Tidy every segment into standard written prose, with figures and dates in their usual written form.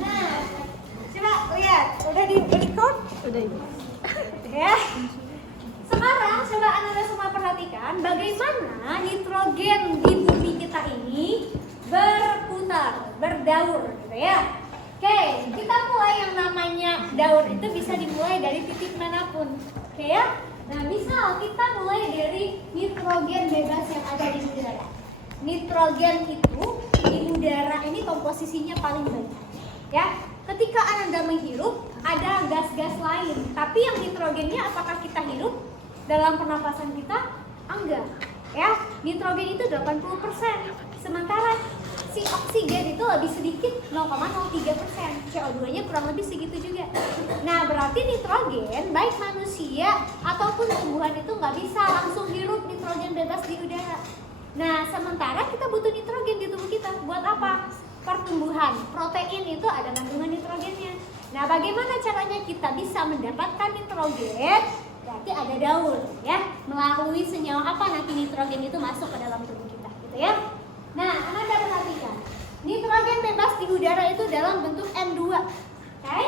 Nah, coba lihat, udah di record? Udah. Ya. Sekarang coba Anda semua perhatikan bagaimana nitrogen di bumi kita ini berputar, berdaur, gitu ya. Oke, kita mulai yang namanya daur itu bisa dimulai dari titik manapun, oke ya. Nah, misal kita mulai dari nitrogen bebas yang ada di udara. Nitrogen itu di udara ini komposisinya paling banyak, ya. Ketika Anda menghirup, ada gas-gas lain, tapi yang nitrogennya apakah kita hirup dalam pernapasan kita? Enggak, ya. Nitrogen itu 80%, sementara si oksigen itu lebih sedikit 0,03%, CO2-nya kurang lebih segitu juga. Nah, berarti nitrogen baik manusia ataupun tumbuhan itu nggak bisa langsung hirup nitrogen bebas di udara. Nah, sementara kita butuh nitrogen di tubuh kita. Buat apa? Pertumbuhan. Protein itu ada kandungan nitrogennya. Nah, bagaimana caranya kita bisa mendapatkan nitrogen? Berarti ada daur, ya. Melalui senyawa apa nanti nitrogen itu masuk ke dalam tubuh kita, gitu ya. Nah, Anda perhatikan, nitrogen bebas di udara itu dalam bentuk N2. Oke?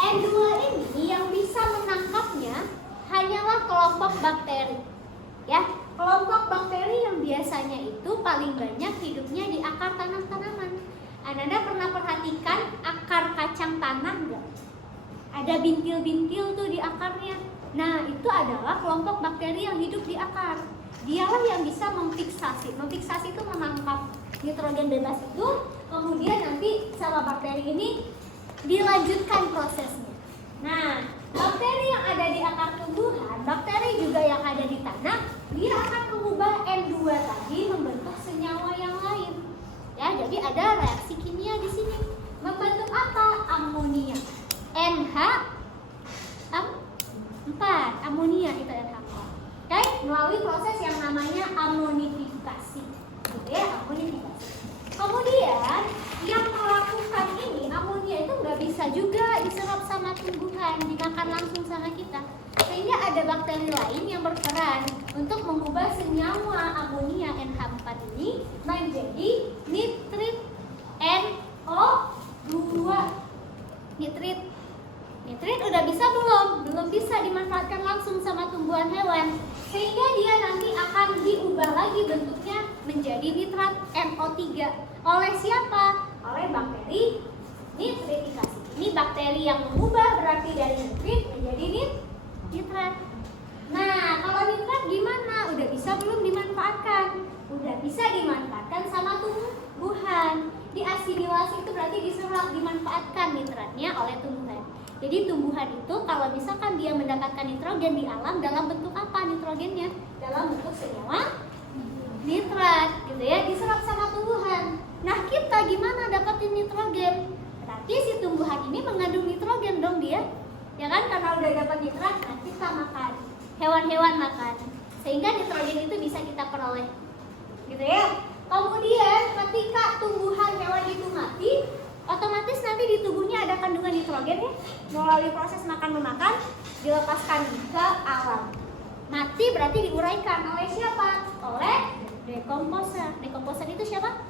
N2 ini yang bisa menangkapnya hanyalah kelompok bakteri. Ya, kelompok bakteri yang biasanya itu paling banyak hidupnya di akar tanam-tanaman. Anda pernah perhatikan akar kacang tanah enggak? Ada bintil-bintil tuh di akarnya. Nah, itu adalah kelompok bakteri yang hidup di akar. Dialah yang bisa memfiksasi. Memfiksasi itu menangkap nitrogen bebas itu, kemudian nanti sama bakteri ini dilanjutkan prosesnya. Nah, bakteri yang ada di akar tumbuhan, bakteri juga yang ada di tanah, dia akan mengubah N2 tadi membentuk senyawa yang lain. Ya, jadi ada reaksi kimia di sini. Membentuk apa? Amonia. NH4, amonia itu NH4. Oke, melalui proses yang namanya amonifikasi, gitu ya, amonifikasi. Kemudian yang melakukan ini, amonia itu nggak bisa juga diserap sama tumbuhan, dimakan langsung sama kita, sehingga ada bakteri lain yang berperan untuk mengubah senyawa amonia NH4 ini menjadi nitrit NO2. Nitrit udah bisa belum bisa dimanfaatkan langsung sama tumbuhan hewan, sehingga dia nanti akan diubah lagi bentuknya menjadi nitrat NO3 oleh siapa? Oleh bakteri nitrifikasi. Ini bakteri yang mengubah berarti dari nitrit menjadi nitrat. Nah, kalau nitrat gimana? Udah bisa belum dimanfaatkan? Udah bisa dimanfaatkan sama tumbuhan. Diasimilasi itu berarti diserap, dimanfaatkan nitratnya oleh tumbuhan. Jadi tumbuhan itu kalau misalkan dia mendapatkan nitrogen di alam dalam bentuk apa nitrogennya? Dalam bentuk senyawa nitrat, gitu ya, diserap sama tumbuhan. Nah, kita gimana dapatin nitrogen? Berarti si tumbuhan ini mengandung nitrogen dong dia. Ya kan, karena udah dapat nitrat, nah kita makan. Hewan-hewan makan. Sehingga nitrogen itu bisa kita peroleh. Gitu ya. Kemudian ketika tumbuhan hewan itu mati, otomatis nanti di tubuhnya ada kandungan nitrogen ya, melalui proses makan-memakan dilepaskan ke alam. Mati berarti diuraikan oleh siapa? Oleh dekomposer. Dekomposer itu siapa?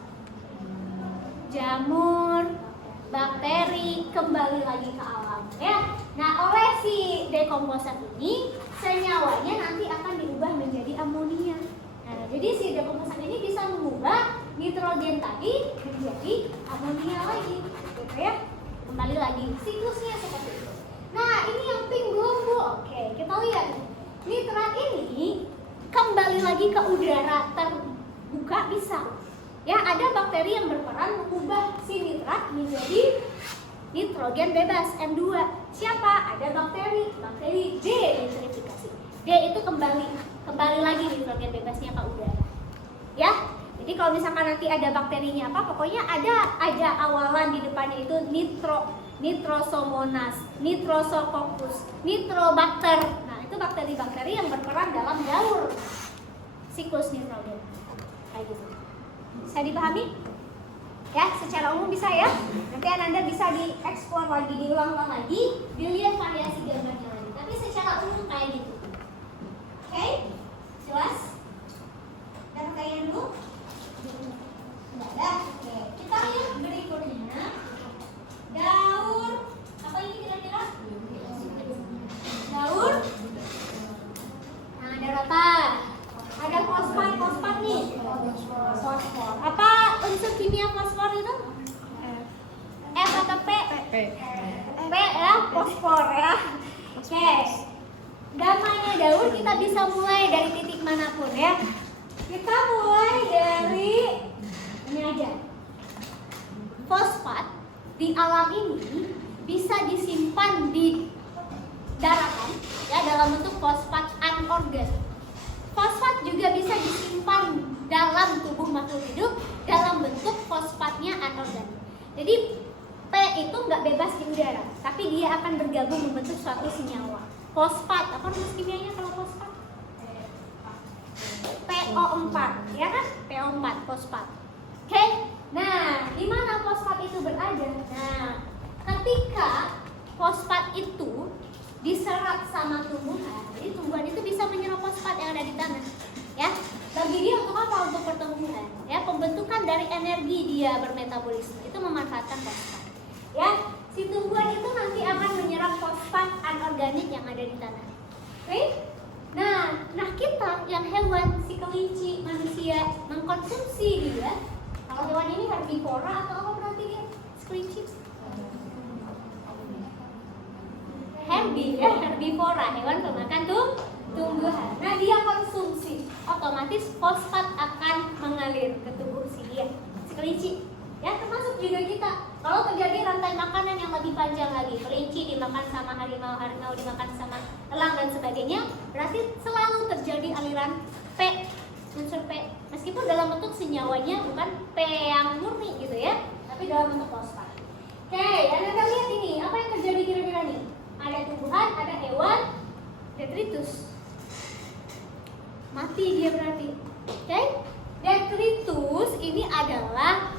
Jamur, bakteri, kembali lagi ke alam ya. Nah, oleh si dekomposer ini senyawanya nanti akan diubah menjadi amonia. Nah, jadi si dekomposer ini bisa mengubah nitrogen tadi menjadi amonia lagi, gitu ya. Kembali lagi, siklusnya seperti itu. Nah, ini yang pink belum Bu. Oke, kita lihat. Nitrat ini kembali lagi ke udara terbuka bisa. Ya, ada bakteri yang berperan mengubah si nitrat menjadi nitrogen bebas N2. Siapa? Ada bakteri denitrifikasi. D itu kembali lagi nitrogen bebasnya ke udara. Ya. Jadi kalau misalkan nanti ada bakterinya apa, pokoknya ada awalan di depannya itu nitrosomonas, nitrosococcus, nitrobacter. Nah, itu bakteri-bakteri yang berperan dalam daur siklus nitrogen. Kayak gitu. Bisa dipahami? Ya, secara umum bisa ya. Nanti Anda bisa dieksplor lagi, diulang-ulang lagi, dilihat variasi gambarnya lagi. Tapi secara umum kayak gitu. Oke? Jelas? Dan kalian dulu? Enggak ada. Oke, kita lihat berikutnya. P ya, fosfor ya. Oke. Gamanya daur kita bisa mulai dari titik manapun ya. Kita mulai dari ini aja. Fosfat di alam ini bisa disimpan di daratan ya dalam bentuk fosfat anorganik. Fosfat juga bisa disimpan dalam tubuh makhluk hidup dalam bentuk fosfatnya anorganik. Jadi P itu nggak bebas di udara, tapi dia akan bergabung membentuk suatu senyawa. Fosfat, apa rumus kimianya kalau fosfat? PO4, ya kan? PO4, fosfat. Oke, nah di mana fosfat itu berada? Nah, ketika fosfat itu diserap sama tumbuhan, jadi tumbuhan itu bisa menyerap fosfat yang ada di tanah, ya. Bagi dia untuk apa? Untuk pertumbuhan, ya. Pembentukan dari energi dia bermetabolisme itu memanfaatkan fosfat, ya. Si tumbuhan itu nanti akan menyerap fosfat anorganik yang ada di tanah. Oke? Nah kita yang hewan, si kelinci, manusia mengkonsumsi dia. Kalau hewan ini herbivora atau apa berarti dia? Kelinci? Herbivora, hewan pemakan tumbuhan. Nah dia konsumsi, otomatis fosfat akan mengalir ke tubuh si kelinci. Ya termasuk juga kita. Kalau terjadi rantai makanan yang lebih panjang lagi, kelinci dimakan sama harimau, harimau dimakan sama elang dan sebagainya, berarti selalu terjadi aliran P, unsur P. Meskipun dalam bentuk senyawanya bukan P yang murni gitu ya, tapi dalam bentuk fosfat. Oke, Anda lihat ini, apa yang terjadi kira-kira nih? Ada tumbuhan, ada hewan, detritus. Mati dia berarti. Oke? Detritus ini adalah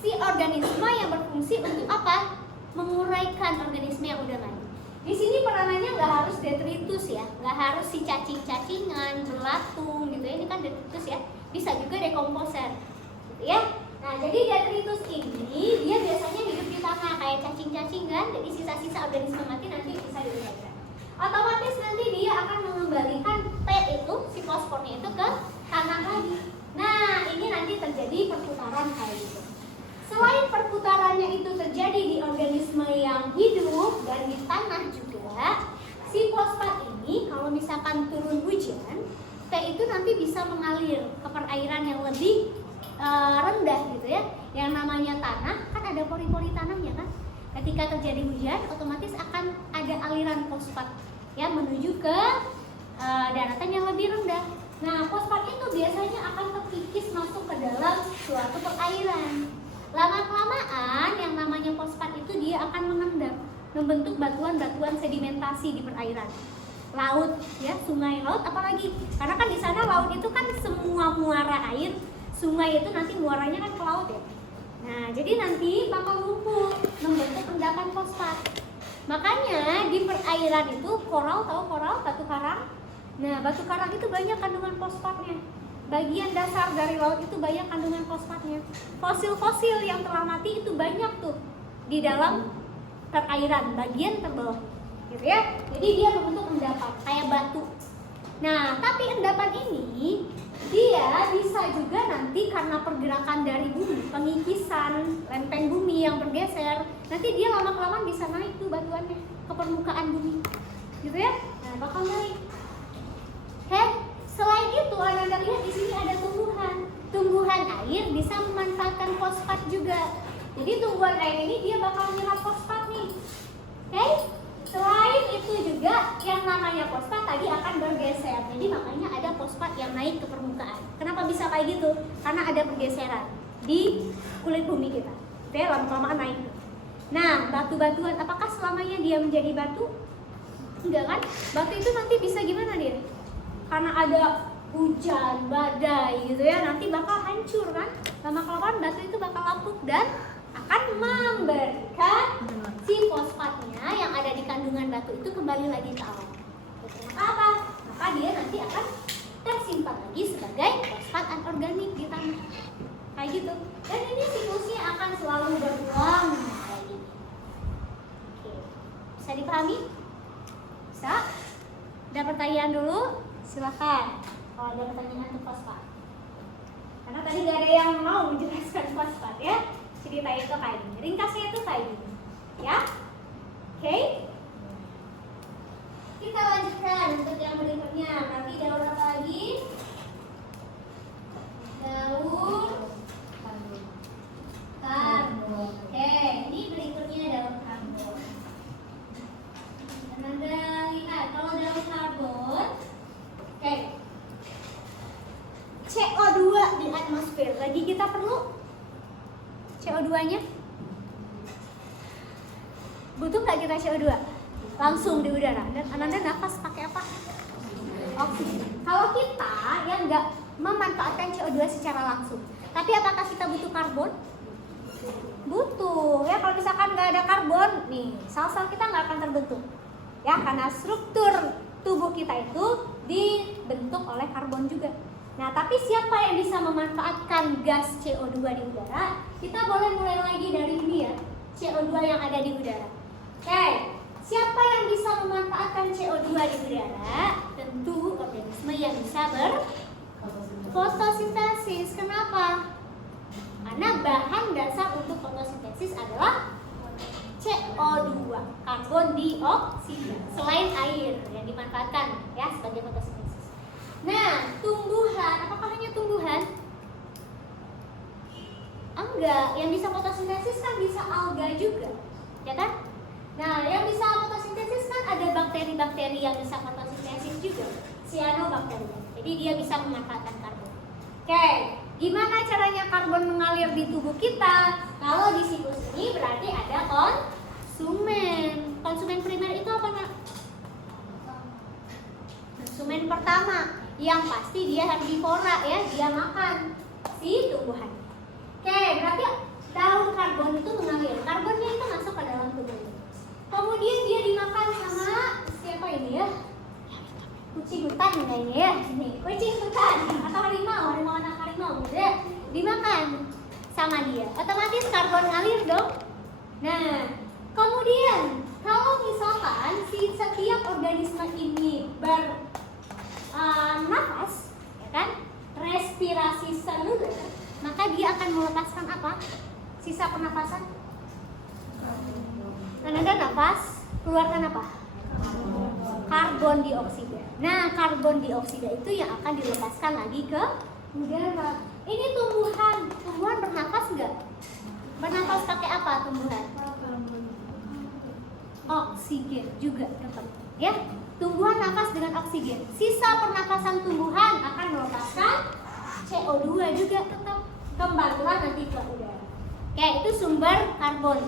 si organisme yang berfungsi untuk apa? Menguraikan organisme yang udah mati. Di sini peranannya nggak harus detritus ya, nggak harus si cacing-cacingan, belatung gitu ya. Ini kan detritus ya, bisa juga dekomposer, gitu ya. Nah, jadi detritus ini dia biasanya hidup di tanah kayak cacing-cacingan, jadi sisa-sisa organisme mati nanti bisa diuraikan. Otomatis nanti dia akan mengembalikan P itu, si fosfornya itu ke tanah lagi. Nah, ini nanti terjadi perputaran kayak gitu. Selain perputarannya itu terjadi di organisme yang hidup dan di tanah juga, si fosfat ini kalau misalkan turun hujan, P itu nanti bisa mengalir ke perairan yang lebih rendah gitu ya. Yang namanya tanah kan ada pori-pori tanahnya kan. Ketika terjadi hujan, otomatis akan ada aliran fosfat ya menuju ke daratan yang lebih rendah. Nah, fosfat itu biasanya akan terkikis masuk ke dalam suatu perairan. Lama-kelamaan yang namanya fosfat itu dia akan mengendap, membentuk batuan-batuan sedimentasi di perairan. Laut ya, sungai, laut apalagi. Karena kan di sana laut itu kan semua muara air. Sungai itu nanti muaranya kan ke laut ya. Nah, jadi nanti bakal lumpuh, membentuk endapan fosfat. Makanya di perairan itu koral, tahu koral, batu karang. Nah, batu karang itu banyak kandungan fosfatnya. Bagian dasar dari laut itu banyak kandungan fosfatnya. Fosil-fosil yang telah mati itu banyak tuh di dalam perairan, bagian terbawah, gitu ya. Jadi dia membentuk endapan kayak batu. Nah, tapi endapan ini dia bisa juga nanti karena pergerakan dari bumi, pengikisan lempeng bumi yang bergeser, nanti dia lama-kelamaan bisa naik tuh batuannya ke permukaan bumi, gitu ya. Nah, bakal naik. Selain itu, Anda lihat di sini ada tumbuhan. Tumbuhan air bisa memanfaatkan fosfat juga. Jadi tumbuhan air ini dia bakal menyerap fosfat nih. Selain itu juga yang namanya fosfat tadi akan bergeser. Jadi makanya ada fosfat yang naik ke permukaan. Kenapa bisa kayak gitu? Karena ada pergeseran di kulit bumi kita. Lama-kelamaan naik. Nah, batu-batuan apakah selamanya dia menjadi batu? Enggak kan? Batu itu nanti bisa gimana dia? Karena ada hujan, badai gitu ya, nanti bakal hancur kan. Lama-kelamaan batu itu bakal lapuk dan akan memberikan si fosfatnya yang ada di kandungan batu itu kembali lagi ke alam. Maka apa? Maka dia nanti akan tersimpan lagi sebagai fosfat anorganik di tanah. Kayak gitu. Dan ini siklusnya akan selalu berulang kayak gini. Oke. Bisa dipahami? Bisa? Ada pertanyaan dulu? Silakan. Kalau ada pertanyaan untuk fosfat. Karena tadi gak ada yang mau menjelaskan fosfat ya. Cerita itu kayak gini. Ringkasnya itu kayak gini. Ya, oke. Kita lanjutkan untuk yang berikutnya. Nanti daur apa lagi? Daur karbon. Oke, ini berikutnya daur karbon. Dan Anda lihat kalau daur karbon, oke, CO2 di atmosfer. Lagi kita perlu CO2-nya. Butuh nggak kita CO2? Langsung di udara. Dan Ananda nafas pakai apa? Oksigen. Kalau kita yang nggak memanfaatkan CO2 secara langsung, tapi apakah kita butuh karbon? Butuh. Ya, kalau misalkan nggak ada karbon, nih sel-sel kita nggak akan terbentuk. Ya, karena struktur tubuh kita itu dibentuk oleh karbon juga. Nah, tapi siapa yang bisa memanfaatkan gas CO2 di udara? Kita boleh mulai lagi dari ini ya, CO2 yang ada di udara. Oke, siapa yang bisa memanfaatkan CO2 di udara? Tentu organisme yang bisa berfotosintesis. Kenapa? Karena bahan dasar untuk fotosintesis adalah CO2, karbon dioksida. Selain air yang dimanfaatkan ya sebagai fotosintesis. Nah, tumbuhan, apakah hanya tumbuhan? Enggak, yang bisa fotosintesis kan bisa alga juga, ya kan? Nah, yang bisa fotosintesis kan ada bakteri-bakteri yang bisa fotosintesis juga, cyanobacteria. Jadi dia bisa memanfaatkan karbon. Oke, gimana caranya karbon mengalir di tubuh kita? Kalau di siklus ini berarti ada konsumen. Konsumen primer itu apa, Nak? Konsumen pertama, yang pasti dia herbivora ya, dia makan si tumbuhan. Oke, berarti daur karbon itu mengalir. Karbonnya itu masuk ke dalam tubuh. Kemudian dia dimakan sama siapa ini ya? Kucing hutan kayaknya ya. Nih, kucing hutan atau harimau anak harimau gitu ya. Dimakan sama dia. Otomatis karbon ngalir dong. Nah, kemudian kalau misalkan si setiap organisme ini bernafas, ya kan? Respirasi seluler, maka dia akan melepaskan apa? Sisa pernapasan. Anda nafas, keluarkan apa? Karbon dioksida. Nah, karbon dioksida itu yang akan dilepaskan lagi ke udara. Ini tumbuhan bernafas nggak? Bernafas pakai apa tumbuhan? Oksigen juga tetap. Ya, tumbuhan nafas dengan oksigen. Sisa pernapasan tumbuhan akan melepaskan CO2 juga tetap. Kembalilah nanti ke udara. Oke, itu sumber karbon.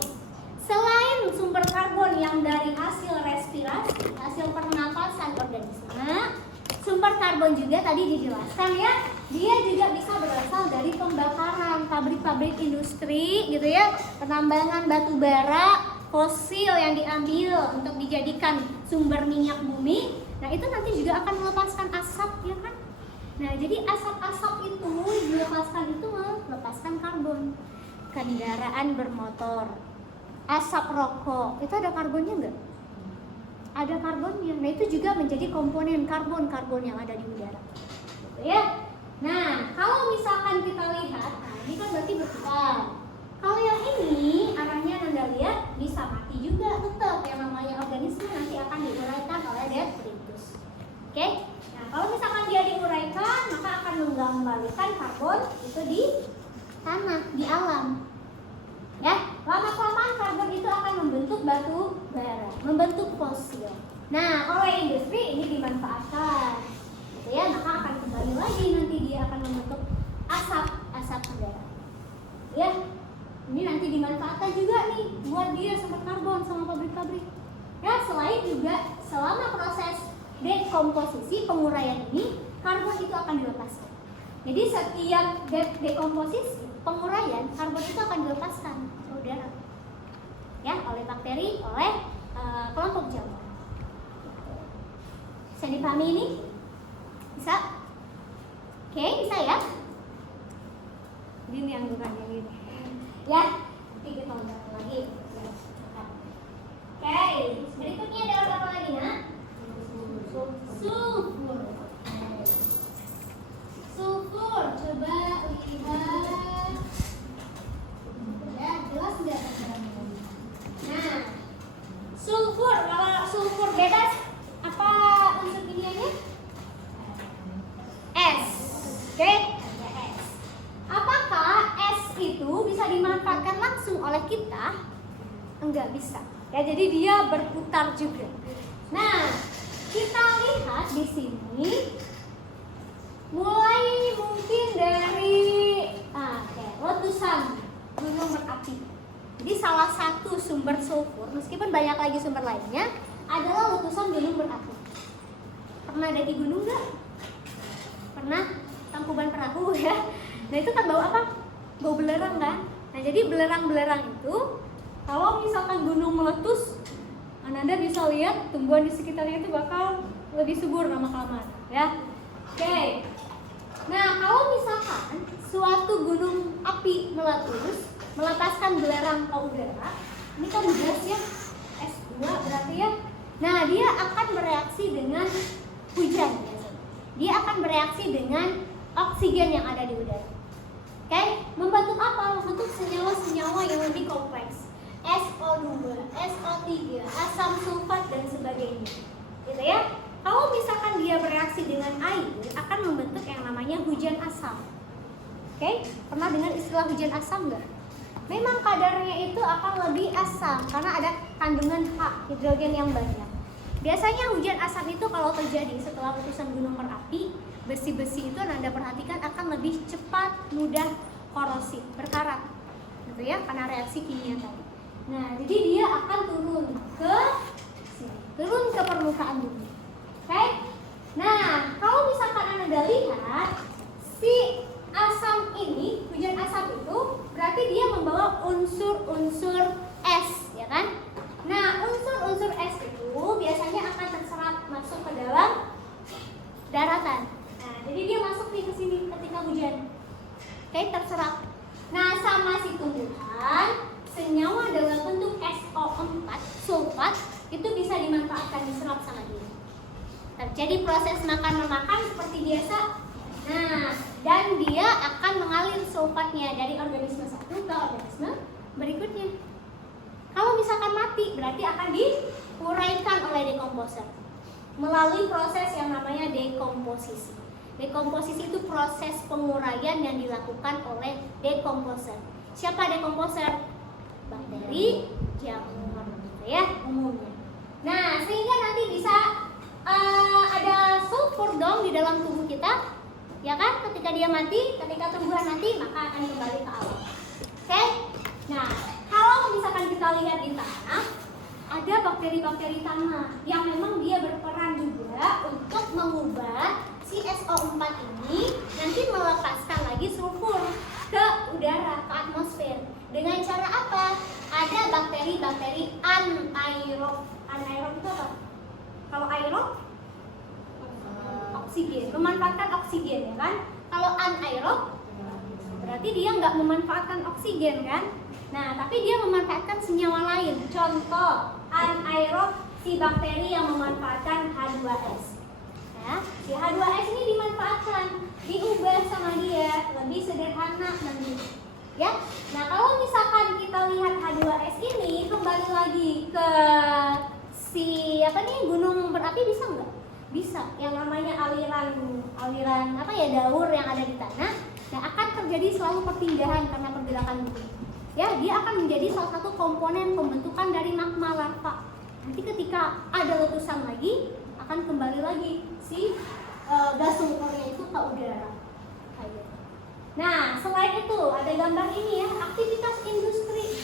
Selain sumber karbon yang dari hasil respirasi, hasil pernapasan organisme, sumber karbon juga tadi dijelaskan ya, dia juga bisa berasal dari pembakaran pabrik-pabrik industri gitu ya, penambangan batu bara fosil yang diambil untuk dijadikan sumber minyak bumi. Nah, itu nanti juga akan melepaskan asap ya kan. Nah, jadi asap-asap itu dilepaskan itu melepaskan karbon. Kendaraan bermotor, asap rokok, itu ada karbonnya nggak? Ada karbonnya. Nah, itu juga menjadi komponen karbon yang ada di udara. Gitu ya. Nah, kalau misalkan kita lihat, nah ini kan berarti berputar. Kalau yang ini arahnya Anda lihat bisa mati juga tetap. Yang namanya organisme nanti akan diuraikan oleh detritus. Oke? Nah, kalau misalkan dia diuraikan, maka akan mengembalikan karbon itu di tanah, di alam. Ya, lama-kelamaan karbon itu akan membentuk batu bara, membentuk fosil. Nah, oleh industri ini dimanfaatkan, gitu ya, maka akan kembali lagi nanti dia akan membentuk asap udara. Ya, ini nanti dimanfaatkan juga nih buat dia sumber karbon sama pabrik-pabrik. Ya, selain juga selama proses dekomposisi penguraian ini, karbon itu akan dilepaskan. Jadi setiap dekomposisi penguraian, karbon itu akan dilepaskan ke udara, ya, oleh bakteri, oleh kelompok jamur. Bisa dipahami ini? Bisa? Oke, bisa ya? Ini yang bukan yang ini. Ya, nanti kita ulang lagi. Oke, berikutnya ada apa lagi, nak? Sulfur. Sulfur, coba lihat. Ya, jelas nggak? Nah, kita? Enggak bisa. Ya, jadi dia berputar juga. Nah, kita lihat di sini mulai mungkin dari letusan gunung berapi. Jadi salah satu sumber sulfur, meskipun banyak lagi sumber lainnya, adalah letusan gunung berapi. Pernah ada di gunung nggak? Pernah? Tangkuban perahu ya. Nah itu kan bau apa? Bau belerang kan? Nah jadi belerang-belerang itu, kalau misalkan gunung meletus, Anda bisa lihat tumbuhan di sekitarnya itu bakal lebih subur lama-kelamaan ya. Oke. Nah kalau misalkan suatu gunung api meletus, melepaskan belerang ke udara, ini kan gas ya, S2 berarti ya. Nah dia akan bereaksi dengan hujan biasanya. Dia akan bereaksi dengan oksigen yang ada di udara. Oke, membentuk apa? Membentuk senyawa-senyawa yang lebih kompleks. SO2, SO3, asam sulfat dan sebagainya. Gitu ya. Kalau misalkan dia bereaksi dengan air, akan membentuk yang namanya hujan asam. Oke, pernah dengar istilah hujan asam nggak? Memang kadarnya itu akan lebih asam karena ada kandungan H, hidrogen yang banyak. Biasanya hujan asam itu kalau terjadi setelah letusan gunung berapi, besi-besi itu Anda perhatikan akan lebih cepat, mudah korosif, berkarat, gitu ya, karena reaksi kimia tadi. Nah, jadi dia akan turun ke sini, turun ke permukaan bumi. Oke? Nah, kalau misalkan Anda lihat si asam ini, hujan asam itu berarti dia membawa unsur-unsur es, ya kan? Nah, unsur-unsur es itu biasanya akan terserap masuk ke dalam daratan. Nah, jadi dia masuk nih ke sini ketika hujan. Oke, terserap. Nah, sama si tumbuhan, senyawa dalam bentuk SO4, sulfat, itu bisa dimanfaatkan, diserap sama dia. Terjadi proses makan-memakan seperti biasa. Nah, dan dia akan mengalir sulfatnya dari organisme satu ke organisme berikutnya. Kalau misalkan mati, berarti akan diuraikan oleh dekomposer melalui proses yang namanya dekomposisi. Dekomposisi itu proses penguraian yang dilakukan oleh dekomposer. Siapa dekomposer? Bakteri, jamur, gitu ya umumnya. Nah, sehingga nanti bisa ada sulfur dong di dalam tubuh kita, ya kan? Ketika dia mati, ketika tumbuhan mati, maka akan kembali ke alam. Oke? Nah, kalau misalkan kita lihat di tanah, ada bakteri-bakteri tanah yang memang dia berperan juga untuk mengubah si SO4 ini nanti melepaskan lagi sulfur ke udara, ke atmosfer. Dengan cara apa? Ada bakteri-bakteri anaerob. Anaerob itu apa? Kalau aerob, oksigen, memanfaatkan oksigen, ya kan? Kalau anaerob, berarti dia nggak memanfaatkan oksigen, kan? Nah, tapi dia memanfaatkan senyawa lain. Contoh, anaerob, si bakteri yang memanfaatkan H2S. Ya, si H2S ini dimanfaatkan, diubah sama dia, lebih sederhana nanti. Ya, nah kalau misalkan kita lihat H2S ini kembali lagi ke si gunung berapi, bisa nggak? Bisa. Yang namanya aliran daur yang ada di tanah. Nah, akan terjadi selalu perpindahan karena pergerakan bumi. Ya, dia akan menjadi salah satu komponen pembentukan dari magma lava. Nanti ketika ada letusan lagi, akan kembali lagi si gas sulfurnya itu ke udara. Nah, selain itu ada gambar ini ya, aktivitas industri.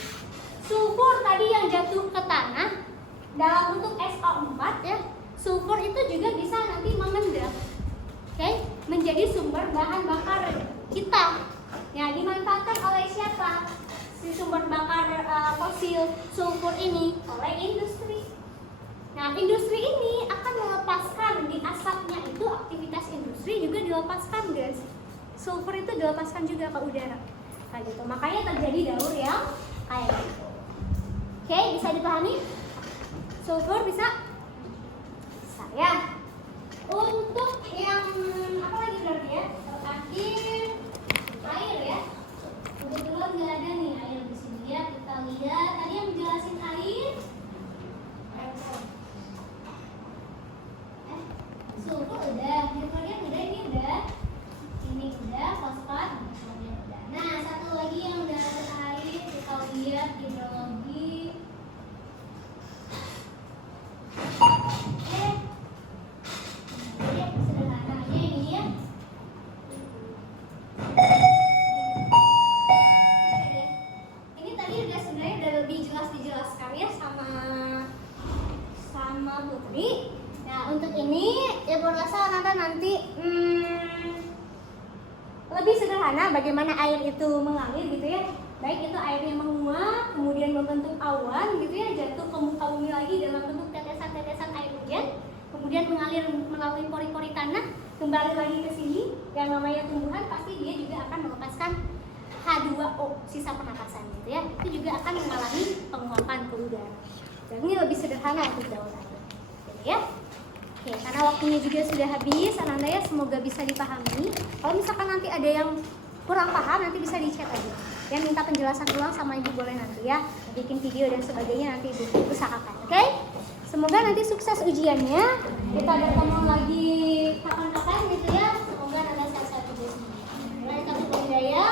Sulfur tadi yang jatuh ke tanah dalam bentuk SO4 ya, sulfur itu juga bisa nanti mengendap, menjadi sumber bahan bakar kita. Ya, dimanfaatkan oleh siapa? Si sumber bakar fosil sulfur ini oleh industri. Nah, industri ini akan melepaskan di asapnya itu, aktivitas industri juga dilepaskan guys. Sulfur itu dilepaskan juga ke udara. Kayak gitu. Makanya terjadi daur yang kayak gitu. Oke, bisa dipahami? Sulfur bisa? Bisa ya. Untuk yang apa lagi berarti ya? Terakhir air ya. Kebetulan nggak ada nih air di sini ya. Kita lihat tadi yang menjelasin air. Sulfur udah, nitrogen udah, ini udah, fosfat, nitrogen udah. Nah, satu lagi yang udah ada air kita lihat ini. dijelaskan ya sama Putri. Nah, untuk ini Ibu rasa nanti lebih sederhana bagaimana air itu mengalir gitu ya. Baik itu airnya menguap, kemudian membentuk awan gitu ya, jatuh ke muka bumi lagi dalam bentuk tetesan-tetesan air hujan, kemudian mengalir melalui pori-pori tanah, kembali lagi ke sini. Yang namanya tumbuhan pasti dia juga akan melepaskan H2O, sisa pernapasan gitu ya. Itu juga akan mengalami penguapan ke udara. Dan ini lebih sederhana untuk daur air. Gitu ya. Oke, karena waktunya juga sudah habis, Ananda ya, semoga bisa dipahami. Kalau misalkan nanti ada yang kurang paham, nanti bisa di chat aja. Yang minta penjelasan ulang sama Ibu boleh nanti ya, bikin video dan sebagainya nanti Ibu usahakan. Oke? Semoga nanti sukses ujiannya. Kita bertemu lagi kapan-kapan gitu ya. Semoga Anda sehat-sehat juga. Mulai kami berjaya.